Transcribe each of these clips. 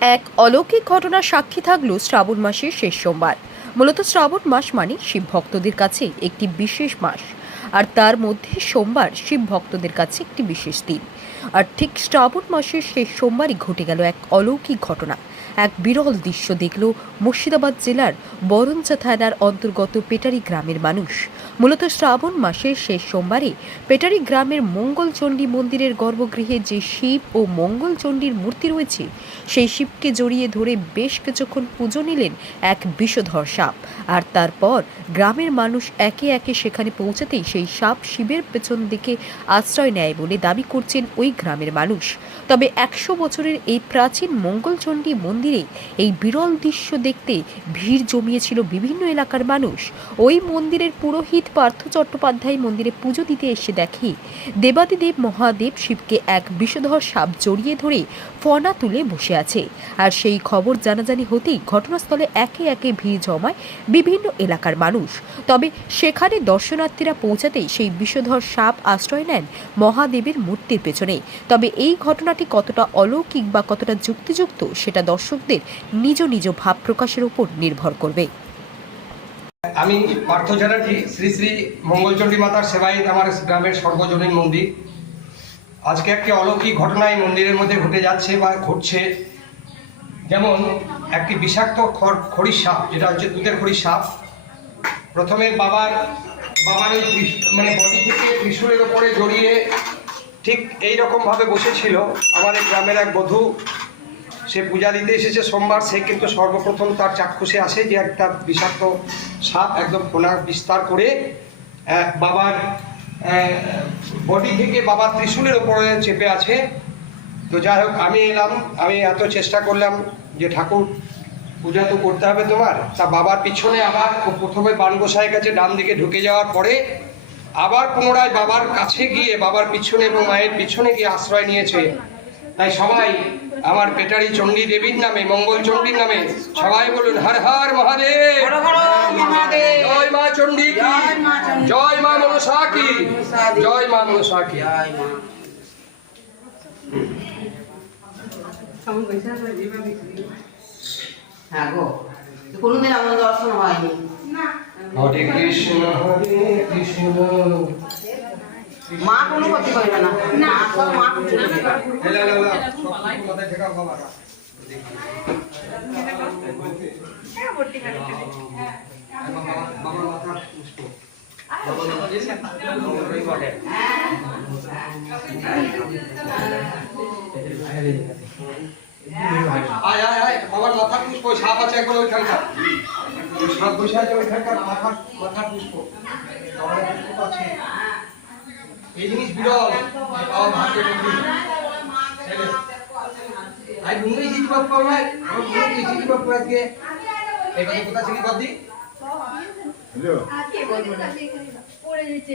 এক অলৌকিক ঘটনার সাক্ষী থাকল শ্রাবণ মাসের শেষ সোমবার। মূলত শ্রাবণ মাস মানে শিব ভক্তদের কাছে একটি বিশেষ মাস। আর তার মধ্যে সোমবার শিব ভক্তদের কাছে একটি বিশেষ দিন। আর ঠিক শ্রাবণ মাসের শেষ সোমবারই ঘটে গেল এক অলৌকিক ঘটনা। এক বিরল দৃশ্য দেখল মুর্শিদাবাদ জেলার বরঞ্চা থানার অন্তর্গত পেটারি গ্রামের মানুষ। মূলত শ্রাবণ মাসের শেষ সোমবারে পেটারি গ্রামের মঙ্গলচণ্ডী মন্দিরের গর্ভগৃহে যে শিব ও মঙ্গলচণ্ডীর মূর্তি রয়েছে, সেই শিবকে জড়িয়ে ধরে বেশ কিছুক্ষণ পুজো নিলেন এক বিষধর সাপ। আর তারপর গ্রামের মানুষ একে একে সেখানে পৌঁছাতেই সেই সাপ শিবের পেছন দিকে আশ্রয় নেয় বলে দাবি করছেন ওই গ্রামের মানুষ। তবে একশো বছরের এই প্রাচীন মঙ্গলচণ্ডী মন্দিরে এই বিরল দৃশ্য দেখতে ভিড় জমিয়েছিল বিভিন্ন এলাকার মানুষ। ওই মন্দিরের পুরোহিত পার্থ চট্টোপাধ্যায় মন্দিরে পুজো দিতে এসে দেখে, দেবাদিদেব মহাদেব শিবকে এক বিষধর সাপ জড়িয়ে ধরে ফনা তুলে বসে আছে। আর সেই খবর জানাজানি হতেই ঘটনাস্থলে একে একে ভিড় জমায় বিভিন্ন এলাকার মানুষ। তবে সেখানে দর্শনার্থীরা পৌঁছাতেই সেই বিষধর সাপ আশ্রয় নেন মহাদেবের মূর্তির পেছনে। তবে এই ঘটনাটি কতটা অলৌকিক বা কতটা যুক্তিযুক্ত, সেটা দর্শকদের নিজ নিজ ভাব প্রকাশের উপর নির্ভর করবে। আমি পার্থ চ্যাটার্জি, শ্রী শ্রী মঙ্গলচণ্ডী মাতার সেবায়িত আমার গ্রামের সর্বজনীন মন্দির। আজকে একটি অলৌকিক ঘটনা এই মন্দিরের মধ্যে ঘটে যাচ্ছে বা ঘটছে। যেমন একটি বিষাক্ত খড় সাপ, যেটা হচ্ছে দুধের খড়ির সাপ। প্রথমে বাবার বাবার ওই মানে বডি থেকে ত্রিশূলের ওপরে জড়িয়ে ঠিক এই রকমভাবে বসেছিল আমাদের গ্রামের এক বধূ সে পূজা দিতে এসেছে সোমবার। সে কিন্তু সর্বপ্রথম তার চাক্ষুষে আসে যে একটা বিষাক্ত সাপ একদম ফোনা বিস্তার করে বাবার বডি থেকে বাবার ত্রিশূলের ওপরে চেপে আছে। তো যাই হোক, আমি এলাম, আমি এত চেষ্টা করলাম যে ঠাকুর, পূজা তো করতে হবে তোমার। তা বাবার পিছনে আবার প্রথমে বান গোসাইয়ের কাছে ডান দিকে ঢুকে যাওয়ার পরে আবার পুনরায় বাবার কাছে গিয়ে, বাবার পিছনে এবং মায়ের পিছনে গিয়ে আশ্রয় নিয়েছে। তাই সবাই আমার পেটারি চণ্ডী দেবীর নামে মঙ্গল চণ্ডীর নামে সবাই বলুন হর হর মহাদেব। জয় মা চণ্ডী কি? জয় মা মনসা কি? জয় মা মনসা কি? হ্যাঁ গো তো দর্শন হয়নি। হরে কৃষ্ণ হরে কৃষ্ণ। মা কোনো ক্ষতি করবে না। না। মা আয় আয় আয় বাবার পুষ্প ওই সাপ আছে একবার ওইখানকার সাপ বসে আছে ওইখানকার মাথা মাথা পুষ্প। বাবার আছে। এই জিনিস বিরল। আই মুঙ্গই জিত বাপ পাওয়ায় আমার মুঙ্গই জিত বাপ আজকে। এই কথা কোথা থেকে বাদ দি পড়ে যেতে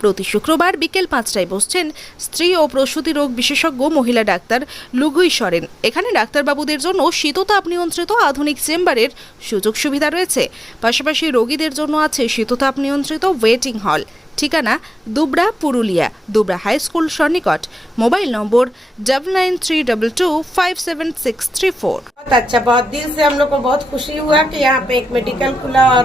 প্রতি শুক্রবার বিকেল পাঁচটায় বসছেন স্ত্রী ও প্রসূতি রোগ বিশেষজ্ঞ মহিলা ডাক্তার লুগুই সরেন এখানে ডাক্তারবাবুদের জন্য শীততাপ নিয়ন্ত্রিত আধুনিক চেম্বারের সুযোগ সুবিধা রয়েছে পাশাপাশি রোগীদের জন্য আছে শীততাপ নিয়ন্ত্রিত ওয়েটিং হল ঠিকানা Dubra Purulia Dubra high school সন্নিকট mobile number double nine three double two five seven six three four बहुत अच्छा बहुत दिल से हम लोग को बहुत खुशी हुआ कि यहाँ पे एक मेडिकल खुला और